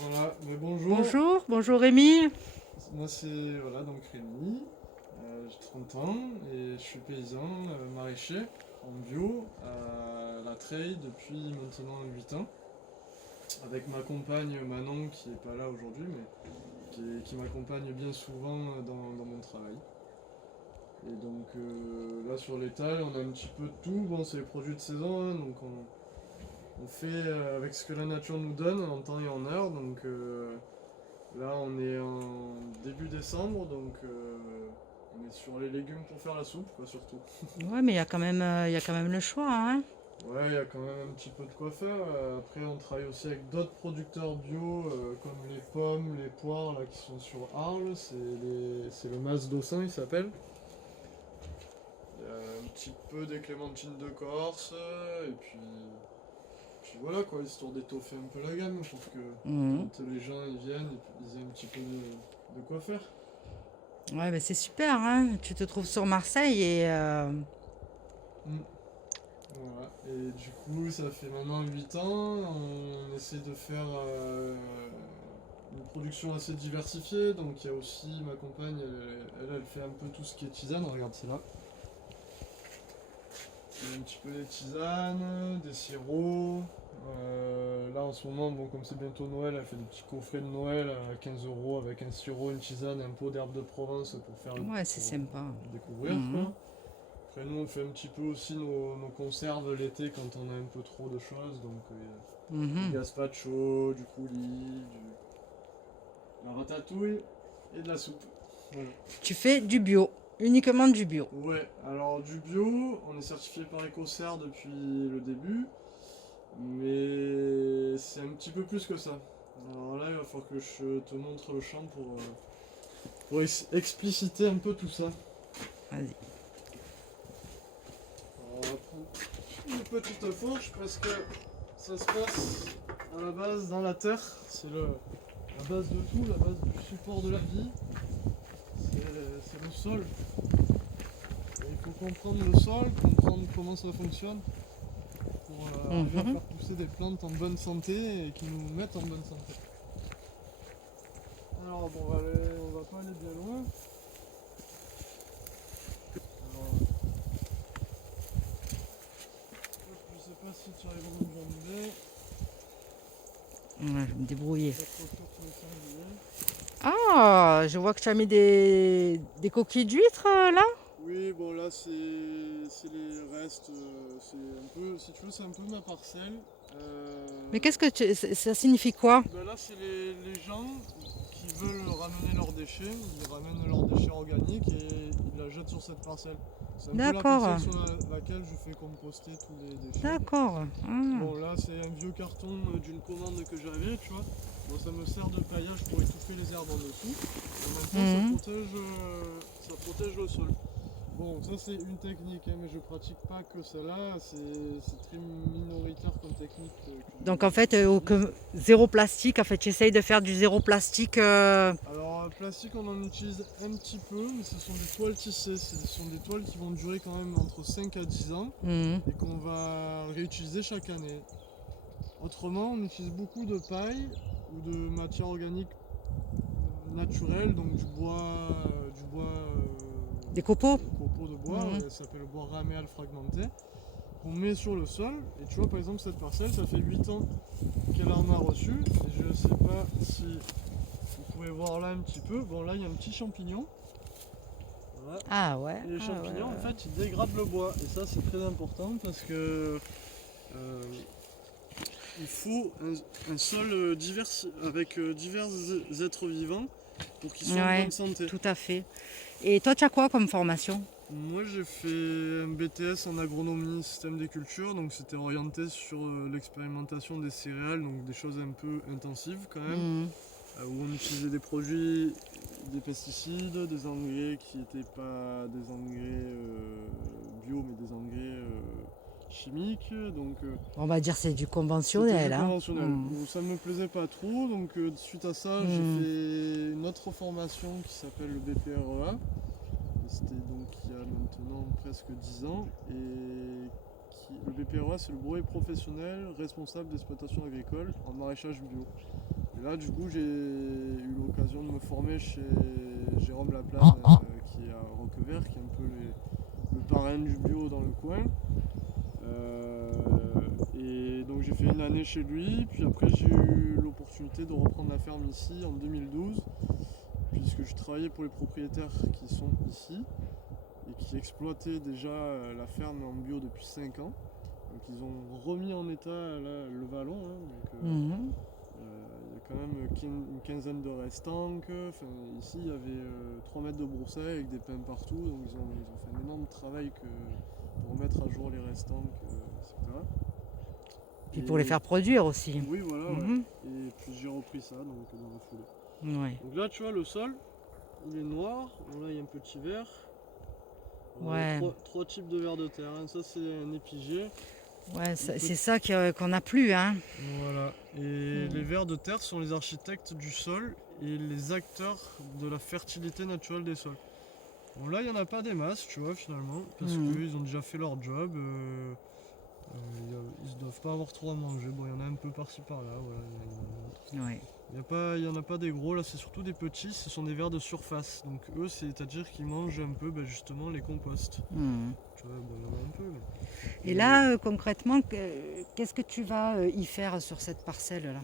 Voilà, mais bonjour. Bonjour Rémi. Moi c'est voilà, donc Rémi, j'ai 30 ans et je suis paysan maraîcher en bio à la Treille depuis maintenant 8 ans. Avec ma compagne Manon qui est pas là aujourd'hui mais qui m'accompagne bien souvent dans mon travail. Et donc là sur l'étal on a un petit peu de tout. Bon, c'est les produits de saison, hein, donc on fait avec ce que la nature nous donne en temps et en heure. Donc là, on est en début décembre, donc on est sur les légumes pour faire la soupe, quoi, surtout. Ouais, mais il y a quand même le choix, hein. Ouais, il y a quand même un petit peu de quoi faire. Après, on travaille aussi avec d'autres producteurs bio, comme les pommes, les poires, là, qui sont sur Arles. C'est le Mas d'Aussin, il s'appelle. Il y a un petit peu des clémentines de Corse, et puis voilà, quoi, histoire d'étoffer un peu la gamme, pour que Mhm. quand les gens ils viennent, ils aient un petit peu de quoi faire. Ouais, mais c'est super, hein. Tu te trouves sur Marseille et Mm. Voilà, et du coup, ça fait maintenant 8 ans, on essaie de faire une production assez diversifiée, donc il y a aussi ma compagne, elle fait un peu tout ce qui est tisane, regarde, c'est là. Il y a un petit peu des tisanes, des sirops. Là en ce moment, bon, comme c'est bientôt Noël, elle fait des petits coffrets de Noël à 15 € avec un sirop, une tisane et un pot d'herbe de Provence ouais, c'est pour sympa. découvrir, Mhm. quoi. Après, nous, on fait un petit peu aussi nos conserves l'été quand on a un peu trop de choses. Donc, du Mhm. gazpacho, du coulis, la ratatouille et de la soupe. Voilà. Tu fais du bio, uniquement du bio. Ouais, alors du bio, on est certifié par EcoCert depuis le début. Mais c'est un petit peu plus que ça. Alors là, il va falloir que je te montre le champ pour expliciter un peu tout ça. Vas-y. Alors, on va prendre une petite fourche parce que ça se passe à la base dans la terre. C'est la base de tout, la base du support de la vie. C'est le sol. Et il faut comprendre le sol, comprendre comment ça fonctionne pour arriver à Mhm. faire pousser des plantes en bonne santé et qui nous mettent en bonne santé. Alors bon, on va pas aller bien loin. Alors, je sais pas si tu arrives à me demander. Ouais, je vais me débrouiller. Peut-être sur le sanglier. Ah, je vois que tu as mis des coquilles d'huîtres là. Oui, bon là c'est les restes, c'est un peu, si tu veux, c'est un peu ma parcelle. Mais ça signifie quoi? Ben là c'est les gens qui veulent ramener leurs déchets, ils ramènent leurs déchets organiques et ils la jettent sur cette parcelle. C'est un peu la parcelle D'accord, sur laquelle je fais composter tous les déchets. d'accord. Ah. Bon là c'est un vieux carton d'une commande que j'avais, tu vois. Bon, ça me sert de paillage pour étouffer les herbes en dessous. En même temps Mhm. ça protège le sol. Bon, ça c'est une technique, hein, mais je pratique pas que celle-là, c'est très minoritaire comme technique Donc en fait, que j'utilise. zéro plastique, en fait, j'essaye de faire du zéro plastique. Alors, plastique, on en utilise un petit peu, mais ce sont des toiles tissées, ce sont des toiles qui vont durer quand même entre 5 à 10 ans Mhm. et qu'on va réutiliser chaque année. Autrement, on utilise beaucoup de paille ou de matière organique naturelle, donc Des copeaux. copeaux de bois, Mhm. ouais, ça s'appelle le bois raméal fragmenté. Qu'on met sur le sol. Et tu vois, par exemple, cette parcelle, ça fait 8 ans qu'elle en a reçu. Et je sais pas si vous pouvez voir là un petit peu. Bon, là, il y a un petit champignon. Voilà. Ah ouais, Et les ah ouais, champignons, en ouais. fait, ils dégradent le bois. Et ça, c'est très important parce que euh, il faut un sol avec divers êtres vivants pour qu'ils soient en bonne Ouais, santé. tout à fait. Et toi, tu as quoi comme formation? Moi j'ai fait un BTS en agronomie système des cultures, donc c'était orienté sur l'expérimentation des céréales, donc des choses un peu intensives quand même, Mhm. où on utilisait des produits, des pesticides, des engrais qui n'étaient pas des engrais bio mais des engrais chimiques, donc On va dire c'est du c'était du conventionnel, hein. conventionnel. Mhm. Bon, ça me plaisait pas trop, donc suite à ça j'ai Mhm. fait une autre formation qui s'appelle le BPREA. C'était donc il y a maintenant presque 10 ans. Et le BPREA, c'est le brevet professionnel responsable d'exploitation agricole en maraîchage bio. Et là, du coup, j'ai eu l'occasion de me former chez Jérôme Laplane, qui est à Roquevert, qui est un peu le parrain du bio dans le coin. Et donc j'ai fait une année chez lui, puis après j'ai eu l'opportunité de reprendre la ferme ici en 2012, puisque je travaillais pour les propriétaires qui sont ici et qui exploitaient déjà la ferme en bio depuis 5 ans. Donc ils ont remis en état là, le vallon, hein, donc, Mhm. il y a quand même une quinzaine de restanques. Enfin, ici il y avait 3 mètres de broussailles avec des pins partout, donc ils ont fait un énorme travail pour mettre à jour les restanques, etc. Puis pour les faire produire aussi. Oui, voilà, ouais. Mhm. Et puis j'ai repris ça donc, dans la foulée. Ouais. Donc là, tu vois, le sol, il est noir. Bon, là, il y a un petit vert. On a Ouais. trois types de vers de terre, hein. Ça, c'est un épigée. Ouais, c'est ça qu'on n'a plus, hein. Voilà. Et les vers de terre sont les architectes du sol et les acteurs de la fertilité naturelle des sols. Bon, là, il n'y en a pas des masses, tu vois, finalement, parce qu'ils ont déjà fait leur job. Ils ne doivent pas avoir trop à manger. Bon, il y en a un peu par-ci par-là. Voilà. Ouais. Il y en a pas des gros, là c'est surtout des petits, ce sont des vers de surface. Donc eux, c'est-à-dire qu'ils mangent un peu justement les composts. Mhm. Tu vois, bon, il y en a un peu. Et là, concrètement, qu'est-ce que tu vas y faire sur cette parcelle-là?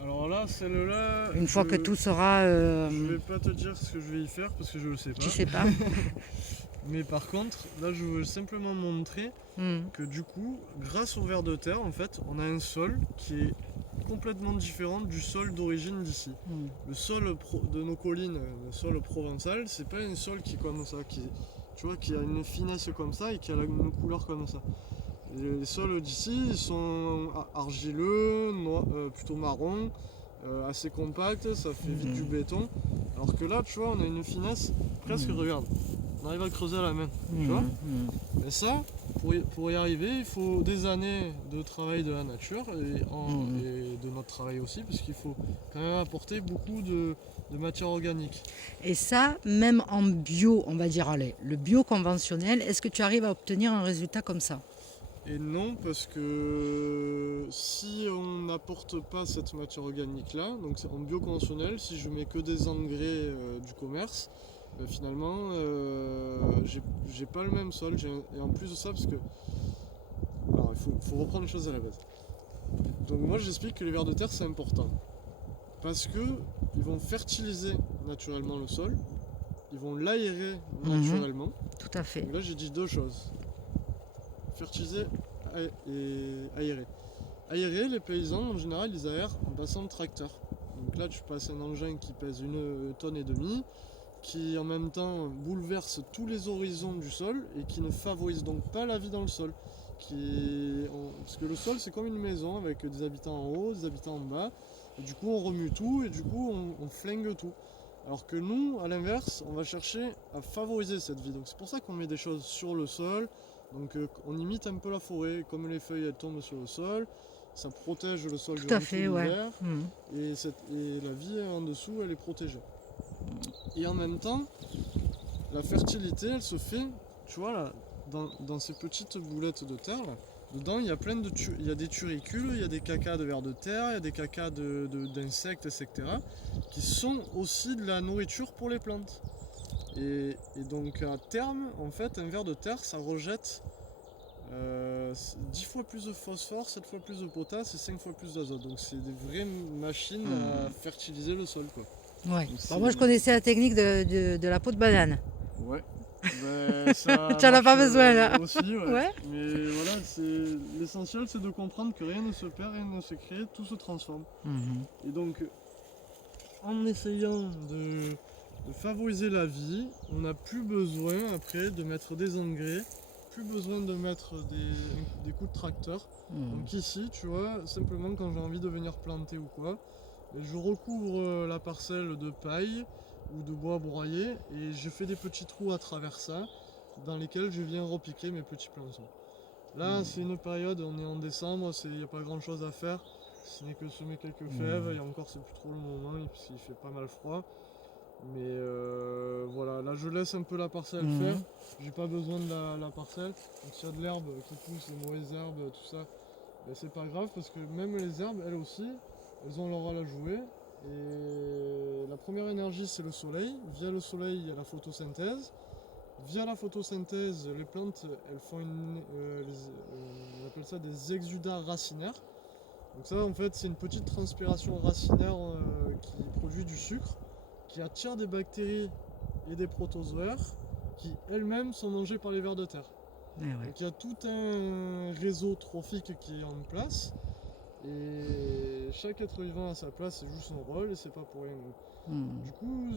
Alors là, celle-là... Une fois que tout sera... Je vais pas te dire ce que je vais y faire parce que je le sais pas. Tu sais pas. Mais par contre, là je veux simplement montrer Mhm. que du coup, grâce au vers de terre, en fait, on a un sol qui est complètement différent du sol d'origine d'ici. Mhm. Le sol de nos collines, le sol provençal, c'est pas un sol qui est comme ça, tu vois, qui a une finesse comme ça et qui a une couleur comme ça. Les sols d'ici, ils sont argileux, plutôt marron, assez compacts, ça fait vite du béton. Alors que là, tu vois, on a une finesse presque, regarde, on arrive à creuser à la main, tu vois. Et ça, pour y arriver, il faut des années de travail de la nature et de notre travail aussi, parce qu'il faut quand même apporter beaucoup de matière organique. Et ça, même en bio, on va dire, allez, le bio conventionnel, est-ce que tu arrives à obtenir un résultat comme ça? Et non, parce que si on n'apporte pas cette matière organique là, donc c'est en bio conventionnel, si je mets que des engrais du commerce, finalement j'ai pas le même sol. Et en plus de ça, parce que alors il faut reprendre les choses à la base. Donc moi j'explique que les vers de terre c'est important parce que ils vont fertiliser naturellement le sol, ils vont l'aérer naturellement. Tout à fait. Donc là j'ai dit deux choses: fertiliser et aérer. Aérer, les paysans en général ils aèrent en passant le tracteur. Donc là tu passes un engin qui pèse 1,5 tonnes, qui en même temps bouleverse tous les horizons du sol et qui ne favorise donc pas la vie dans le sol. Parce que le sol c'est comme une maison avec des habitants en haut, des habitants en bas, et du coup on remue tout et du coup on flingue tout. Alors que nous, à l'inverse, on va chercher à favoriser cette vie. Donc c'est pour ça qu'on met des choses sur le sol. Donc on imite un peu la forêt, comme les feuilles elles tombent sur le sol, ça protège le sol Tout à fait, ouais. et la vie en dessous elle est protégée. Et en même temps, la fertilité elle se fait, tu vois là, dans ces petites boulettes de terre là, dedans il y a il y a des turicules, il y a des cacas de vers de terre, il y a des cacas d'insectes, etc. qui sont aussi de la nourriture pour les plantes. Et donc à terme, en fait, un ver de terre, ça rejette 10 fois plus de phosphore, 7 fois plus de potasse et 5 fois plus d'azote. Donc c'est des vraies machines à fertiliser le sol, quoi. Ouais. Bon, moi je connaissais la technique de la peau de banane. Ouais. Ben, ça Tu n'en as pas marche, besoin là. aussi, ouais. Ouais. Mais voilà, l'essentiel c'est de comprendre que rien ne se perd, rien ne se crée, tout se transforme. Et donc en essayant de favoriser la vie, on n'a plus besoin après de mettre des engrais, plus besoin de mettre des coups de tracteur. Donc ici, tu vois, simplement quand j'ai envie de venir planter ou quoi, je recouvre la parcelle de paille ou de bois broyé et je fais des petits trous à travers ça dans lesquels je viens repiquer mes petits plançons. Là, c'est une période, on est en décembre, il n'y a pas grand chose à faire, ce n'est que semer quelques fèves, et encore c'est plus trop le moment parce qu'il fait pas mal froid. Mais voilà, là je laisse un peu la parcelle faire, j'ai pas besoin de la parcelle. Donc s'il y a de l'herbe qui pousse, des mauvaises herbes, tout ça, ben, c'est pas grave parce que même les herbes, elles aussi, elles ont leur rôle à jouer. Et la première énergie, c'est le soleil. Via le soleil, il y a la photosynthèse. Via la photosynthèse, les plantes, elles font on appelle ça des exudats racinaires. Donc ça, en fait, c'est une petite transpiration racinaire qui produit du sucre, qui attire des bactéries et des protozoaires, qui elles-mêmes sont mangées par les vers de terre. Eh ouais. Donc il y a tout un réseau trophique qui est en place, et chaque être vivant a sa place et joue son rôle, et c'est pas pour rien. Hmm. Du coup,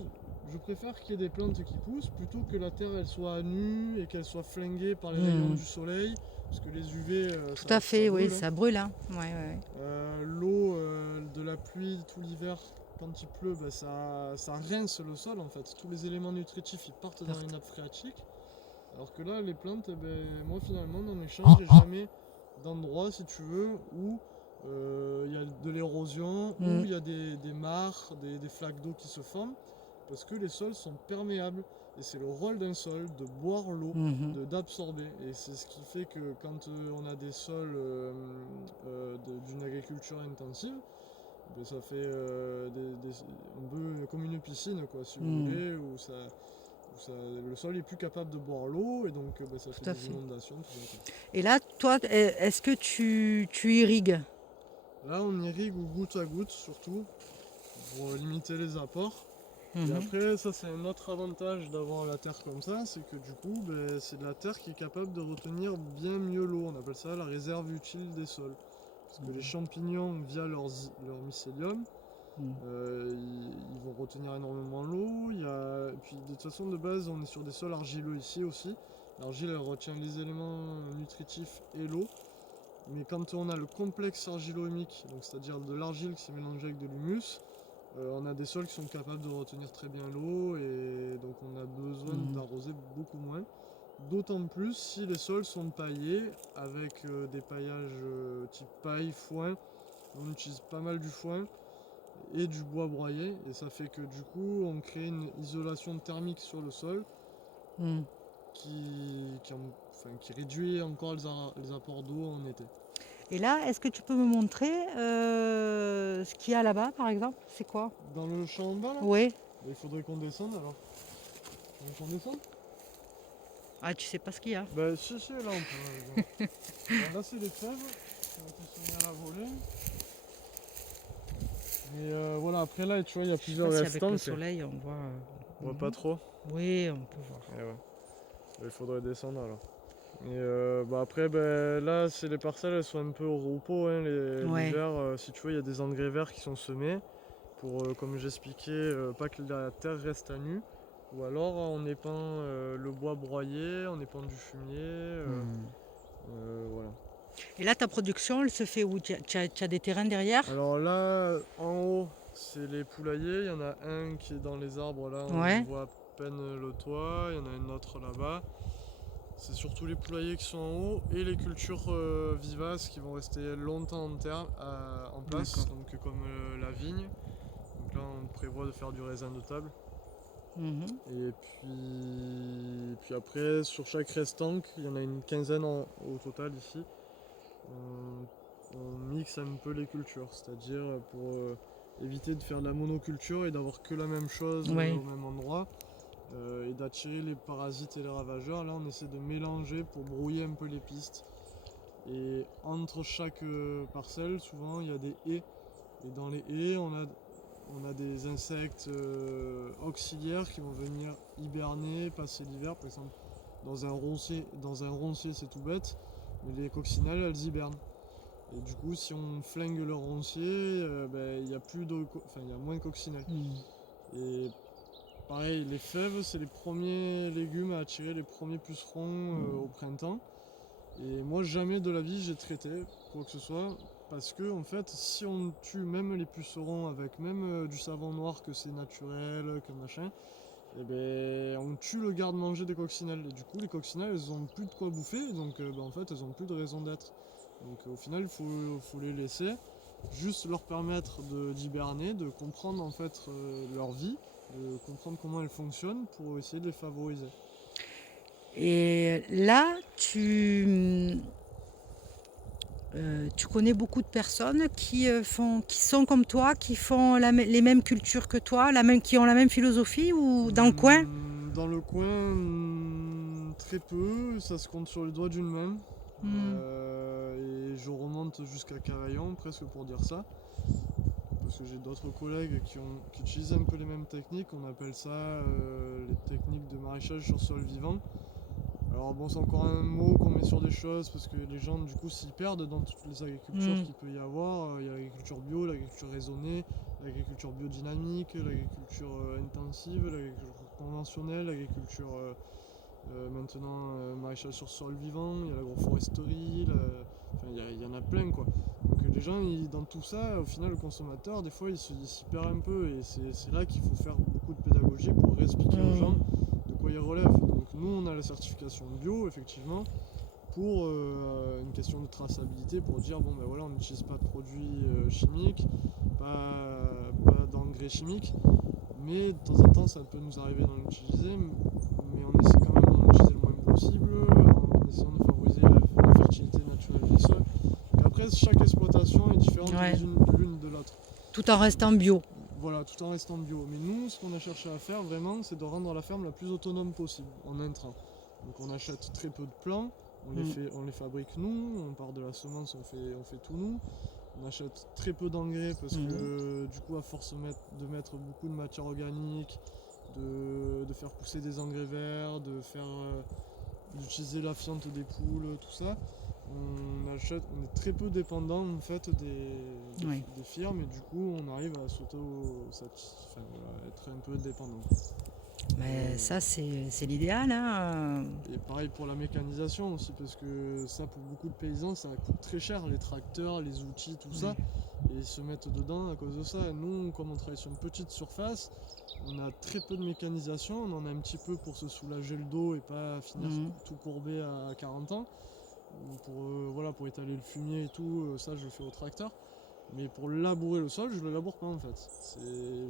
je préfère qu'il y ait des plantes qui poussent plutôt que la terre elle soit à nu et qu'elle soit flinguée par les rayons du soleil, parce que les UV, Tout à fait, oui, brûle, hein. ça brûle. Hein. Ouais, ouais. L'eau de la pluie tout l'hiver, quand il pleut, bah, ça rince le sol en fait. Tous les éléments nutritifs ils partent dans les nappes phréatiques. Alors que là, les plantes, eh ben, moi finalement, dans mes champs, j'ai jamais d'endroit, si tu veux, où il y a de l'érosion, où il y a des mares, des flaques d'eau qui se forment, parce que les sols sont perméables. Et c'est le rôle d'un sol de boire l'eau, d'absorber. Et c'est ce qui fait que quand on a des sols d'une agriculture intensive, ben, ça fait un peu comme une piscine, quoi, si vous voulez, le sol est plus capable de boire l'eau, et donc ben, ça Tout fait à des fait. inondations. Tout ça, quoi. Et là, toi, est-ce que tu irrigues? Là, on irrigue au goutte à goutte, surtout, pour limiter les apports. Et Mhm. après, ça c'est un autre avantage d'avoir la terre comme ça, c'est que du coup, ben, c'est de la terre qui est capable de retenir bien mieux l'eau. On appelle ça la réserve utile des sols. Parce que les champignons, via leur mycélium, ils vont retenir énormément l'eau. Et puis de toute façon, de base, on est sur des sols argileux ici aussi. L'argile, elle retient les éléments nutritifs et l'eau. Mais quand on a le complexe argilo-humique, donc c'est-à-dire de l'argile qui s'est mélangée avec de l'humus, on a des sols qui sont capables de retenir très bien l'eau, et donc on a besoin d'arroser beaucoup moins. D'autant plus si les sols sont paillés avec des paillages type paille, foin. On utilise pas mal du foin et du bois broyé, et ça fait que du coup on crée une isolation thermique sur le sol qui réduit encore les apports d'eau en été. Et là, est-ce que tu peux me montrer ce qu'il y a là-bas, par exemple? C'est quoi? Dans le champ en bas là, Oui. il faudrait qu'on descende alors. Tu veux qu'on descende? Ah, tu sais pas ce qu'il y a? Bah si, là on peut. Là c'est les fèves qui ont été semées à la volée. Et voilà, après là, tu vois, il y a Je sais plusieurs pas si avec le restants. soleil, on voit... On voit pas trop. Oui, on peut voir. Et ouais. Il faudrait descendre alors. Et bah après, là, c'est les parcelles, elles sont un peu au repos, hein, Ouais. l'hiver. Si tu vois, il y a des engrais verts qui sont semés pour, comme j'expliquais, pas que la terre reste à nu. Ou alors on épand le bois broyé, on épand du fumier. Voilà. Et là, ta production, elle se fait où? Tu as des terrains derrière? Alors là, en haut, c'est les poulaillers. Il y en a un qui est dans les arbres là, Ouais. on voit à peine le toit. Il y en a un autre là-bas. C'est surtout les poulaillers qui sont en haut et les cultures vivaces qui vont rester longtemps en place, donc comme la vigne. Donc là, on prévoit de faire du raisin de table. Et puis après, sur chaque restanque, il y en a une quinzaine au total ici. On mixe un peu les cultures, c'est-à-dire pour éviter de faire de la monoculture et d'avoir que la même chose au même endroit, et d'attirer les parasites et les ravageurs. Là, on essaie de mélanger pour brouiller un peu les pistes. Et entre chaque parcelle, souvent, il y a des haies. Et dans les haies, on a des insectes auxiliaires qui vont venir hiberner, passer l'hiver. Par exemple, dans un roncier, c'est tout bête, mais les coccinelles, elles hibernent. Et du coup, si on flingue le roncier, il y a moins de coccinelles. Et pareil, les fèves, c'est les premiers légumes à attirer les premiers pucerons au printemps. Et moi, jamais de la vie, j'ai traité quoi que ce soit. Parce que, en fait, si on tue même les pucerons avec même du savon noir, que c'est naturel, que machin, et on tue le garde-manger des coccinelles. Et du coup, les coccinelles, elles ont plus de quoi bouffer, donc en fait, elles ont plus de raison d'être. Donc au final, il faut les laisser, juste leur permettre d'hiberner, de comprendre en fait leur vie, de comprendre comment elles fonctionnent pour essayer de les favoriser. Et là, Tu connais beaucoup de personnes qui sont comme toi, qui font les mêmes cultures que toi, qui ont la même philosophie ou dans le coin? Dans le coin, très peu, ça se compte sur les doigts d'une main. Hmm. Et je remonte jusqu'à Cavaillon presque pour dire ça. Parce que j'ai d'autres collègues qui utilisent un peu les mêmes techniques. On appelle ça les techniques de maraîchage sur sol vivant. Alors bon, c'est encore un mot qu'on met sur des choses parce que les gens du coup s'y perdent dans toutes les agricultures qu'il peut y avoir. Il y a l'agriculture bio, l'agriculture raisonnée, l'agriculture biodynamique, l'agriculture intensive, l'agriculture conventionnelle, l'agriculture maintenant maraîchage sur sol vivant, il y a l'agroforesterie, enfin, il y en a plein quoi. Donc les gens, dans tout ça, au final le consommateur, des fois il s'y perd un peu et c'est là qu'il faut faire beaucoup de pédagogie pour réexpliquer aux gens de quoi ils relèvent. Donc nous on a la certification bio effectivement pour une question de traçabilité, pour dire bon ben voilà on n'utilise pas de produits chimiques, pas d'engrais chimiques, mais de temps en temps ça peut nous arriver d'en utiliser, mais on essaie quand même d'en utiliser le moins possible en essayant de favoriser la fertilité naturelle des sols. Après chaque exploitation est différente de l'une de l'autre. Tout en restant bio. Voilà, tout en restant bio. Mais nous, ce qu'on a cherché à faire vraiment, c'est de rendre la ferme la plus autonome possible en intrants. Donc on achète très peu de plants, on les fabrique nous, on part de la semence, on fait tout nous. On achète très peu d'engrais parce que du coup à force de mettre beaucoup de matière organique, de faire pousser des engrais verts, d'utiliser la fiente des poules, tout ça, on est très peu dépendant en fait des firmes et du coup on arrive à être un peu dépendant. Mais ça c'est l'idéal. Hein. Et pareil pour la mécanisation aussi, parce que ça pour beaucoup de paysans ça coûte très cher, les tracteurs, les outils, tout ça, et ils se mettent dedans à cause de ça. Et nous, comme on travaille sur une petite surface, on a très peu de mécanisation, on en a un petit peu pour se soulager le dos et pas finir tout courbé à 40 ans. Pour étaler le fumier et tout, ça je le fais au tracteur. Mais pour labourer le sol, je le laboure pas en fait.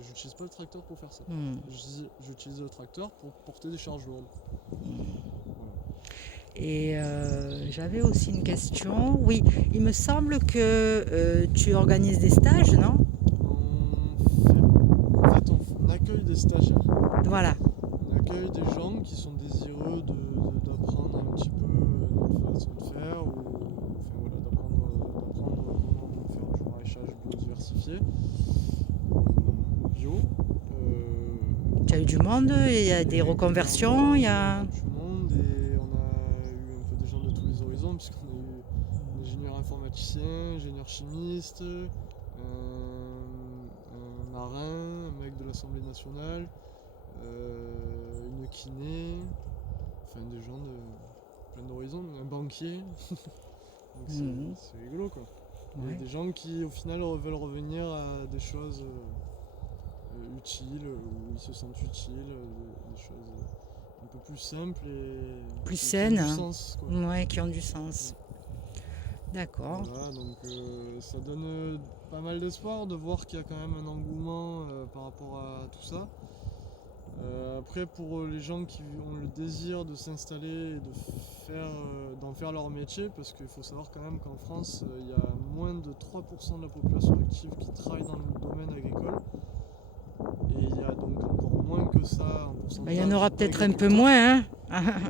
J'utilise pas le tracteur pour faire ça. J'utilise le tracteur pour porter des charges lourdes. Voilà. Et j'avais aussi une question. Oui, il me semble que tu organises des stages, non? On accueille des stagiaires. Voilà. On accueille des gens qui sont désireux d'apprendre un petit peu notre façon de faire, d'apprendre comment faire du maraîchage biodiversifié, bio. Tu as eu du monde, il y a des reconversions, il y a... du monde et on a eu un peu des gens de tous les horizons puisqu'on a eu un ingénieur informaticien, ingénieur chimiste, un marin, un mec de l'Assemblée nationale, une kiné, enfin des gens de plein d'horizons, un banquier. Donc c'est rigolo quoi. Il y a des gens qui au final veulent revenir à des choses utiles, où ils se sentent utiles, des choses un peu plus simples et plus saines, qui ont du sens, quoi. Ouais, qui ont du sens. D'accord. Voilà, donc ça donne pas mal d'espoir de voir qu'il y a quand même un engouement par rapport à tout ça. Après, pour les gens qui ont le désir de s'installer et d'en faire leur métier, parce qu'il faut savoir quand même qu'en France, il y a moins de 3% de la population active qui travaille dans le domaine agricole. Et il y a donc encore moins que ça en pourcentage. Il y en aura peut-être un peu moins, hein.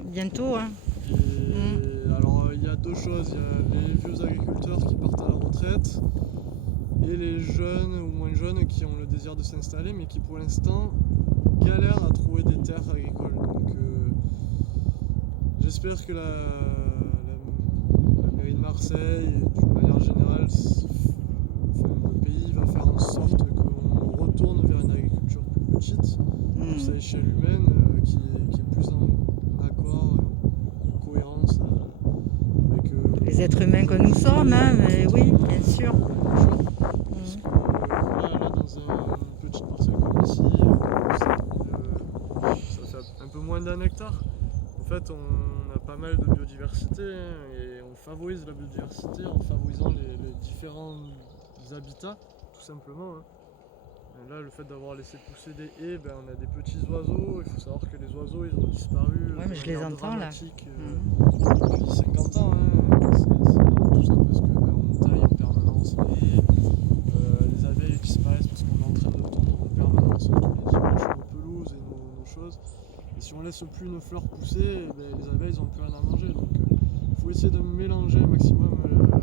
Bientôt. Hein. Alors il y a deux choses, il y a les vieux agriculteurs qui partent à la retraite et les jeunes ou moins jeunes qui ont le désir de s'installer mais qui pour l'instant galèrent à trouver des terres agricoles. Donc j'espère que la mairie de Marseille, d'une manière générale, le pays va faire en sorte qu'on retourne vers une agriculture plus petite, plus à échelle humaine, qui est plus en accord, en cohérence avec les êtres humains que nous sommes, hein, mais oui, bien sûr. Parce que là, dans une petite parcelle comme ici, ça fait un peu moins d'un hectare. En fait, on a pas mal de biodiversité et on favorise la biodiversité en favorisant les différents habitats, tout simplement. Et là, le fait d'avoir laissé pousser des haies, on a des petits oiseaux. Il faut savoir que les oiseaux, ils ont disparu. Ouais, mais je les entends là. Depuis 50 ans. C'est tout ça parce que les abeilles qui disparaissent parce qu'on est en train de tondre en permanence tous les dimanches nos pelouses et nos choses. Et si on laisse plus une fleur pousser, les abeilles n'ont plus rien à manger. Donc il faut essayer de mélanger un maximum la vie, quoi,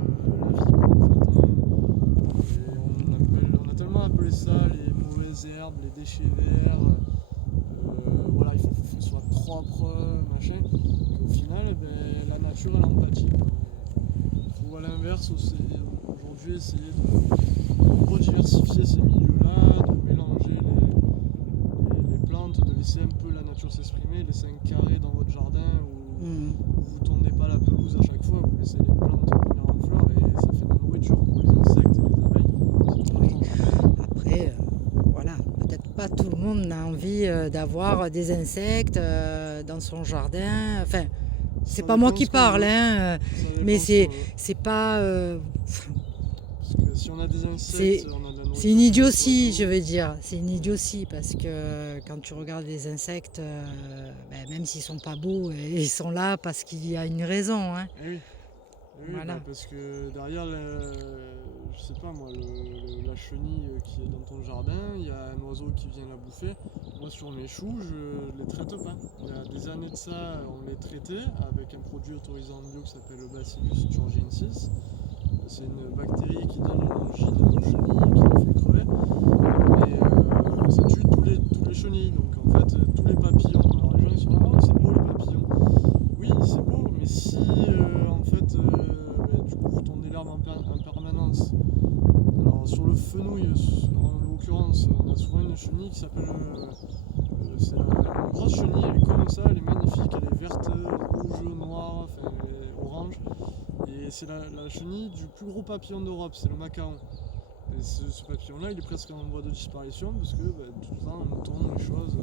en fait. Et on a tellement appelé ça les mauvaises herbes, les déchets verts. Voilà, il faut que ce soit propre, machin. Qu'au final, la nature elle empathie, quoi. Il faut à l'inverse aussi, aujourd'hui essayer de rediversifier ces milieux-là, de mélanger les plantes, de laisser un peu la nature s'exprimer, laisser un carré dans votre jardin où vous ne tondez pas la pelouse à chaque fois, vous laissez les plantes venir en fleurs et ça fait de la nourriture pour les insectes et les abeilles. C'est Oui. important. Après, voilà, peut-être pas tout le monde n'a envie d'avoir des insectes dans son jardin. Enfin, c'est Ça pas moi dépend qui ce qu'on parle, veut. hein, Ça dépend mais ce c'est qu'on veut. c'est pas. Parce que si on a des insectes, on a de la nourriture. C'est une pour les idiotie, oiseaux. je veux dire. C'est une idiotie parce que quand tu regardes les insectes, même s'ils sont pas beaux, ils sont là parce qu'il y a une raison, hein. Eh oui. Oui, Voilà. parce que derrière, je sais pas moi, la chenille qui est dans ton jardin, il y a un oiseau qui vient la bouffer. Moi, sur mes choux, je les traite pas. Il y a des années de ça, on les traitait avec un produit autorisé en bio qui s'appelle le Bacillus thuringiensis. C'est une bactérie qui donne l'énergie de nos chenilles qui les fait crever. Et ça tue tous les chenilles. Donc en fait, tous les papillons. Alors les gens ils sont là, oh, c'est beau les papillons. Oui, c'est beau, mais si en fait, du coup, vous tondez l'herbe en permanence. Alors sur le fenouil, en l'occurrence, on a souvent une chenille qui s'appelle. C'est une grosse chenille, elle est comme ça, elle est magnifique, elle est verte, rouge, noire, enfin elle est orange. Et c'est la chenille du plus gros papillon d'Europe, c'est le macaron. Et ce papillon-là, il est presque en voie de disparition parce que tout le temps on tombe les choses.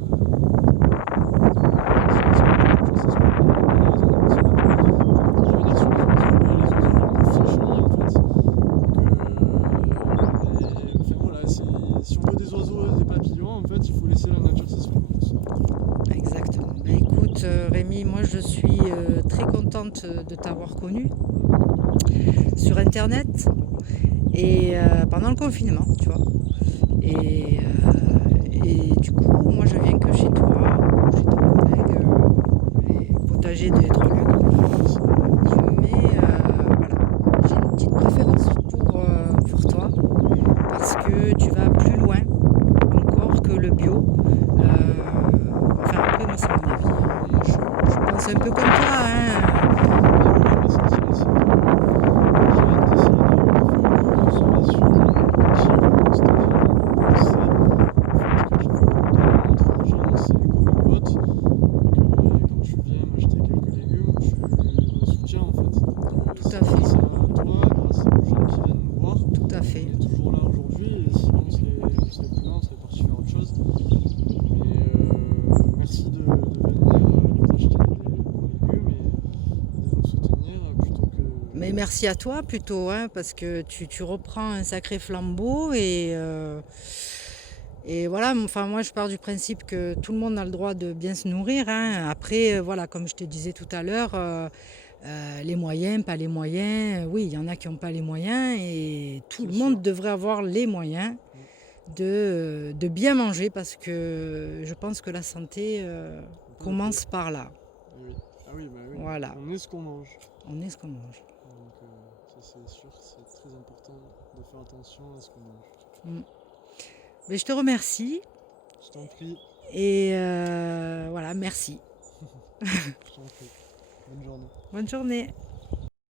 Si on veut des oiseaux et des papillons, en fait, il faut laisser la nature s'exprimer. Exactement. Ben, écoute, Rémi, moi je suis très contente de t'avoir connu sur Internet et pendant le confinement, tu vois. Et du coup, moi je viens que chez toi, chez ton collègue, les potagers des Trois Lunes. Mais voilà, j'ai une petite préférence pour toi parce que tu vas plus loin encore que le bio. Enfin, après, moi, c'est mon avis, hein. Je pense un peu comme toi, hein. Tout à fait, tout à fait. On est toujours là aujourd'hui, et sinon on serait plus là, on serait parti faire autre chose. Mais merci de venir nous acheter des bons légumes et de nous soutenir plutôt que. Mais merci à toi plutôt, hein, parce que tu reprends un sacré flambeau et voilà, enfin moi je pars du principe que tout le monde a le droit de bien se nourrir, hein. Après, voilà, comme je te disais tout à l'heure, les moyens, pas les moyens, oui, il y en a qui n'ont pas les moyens et tout le C'est monde sûr. devrait avoir les moyens de bien manger parce que je pense que la santé commence par là. Oui. Ah oui, bah oui. Voilà, On est ce qu'on mange. on est ce qu'on mange. Donc ça c'est sûr, c'est très important de faire attention à ce qu'on mange. Mm. Mais je te remercie Je t'en prie, et voilà, merci. je t'en prie. Bonne journée. Bonne journée.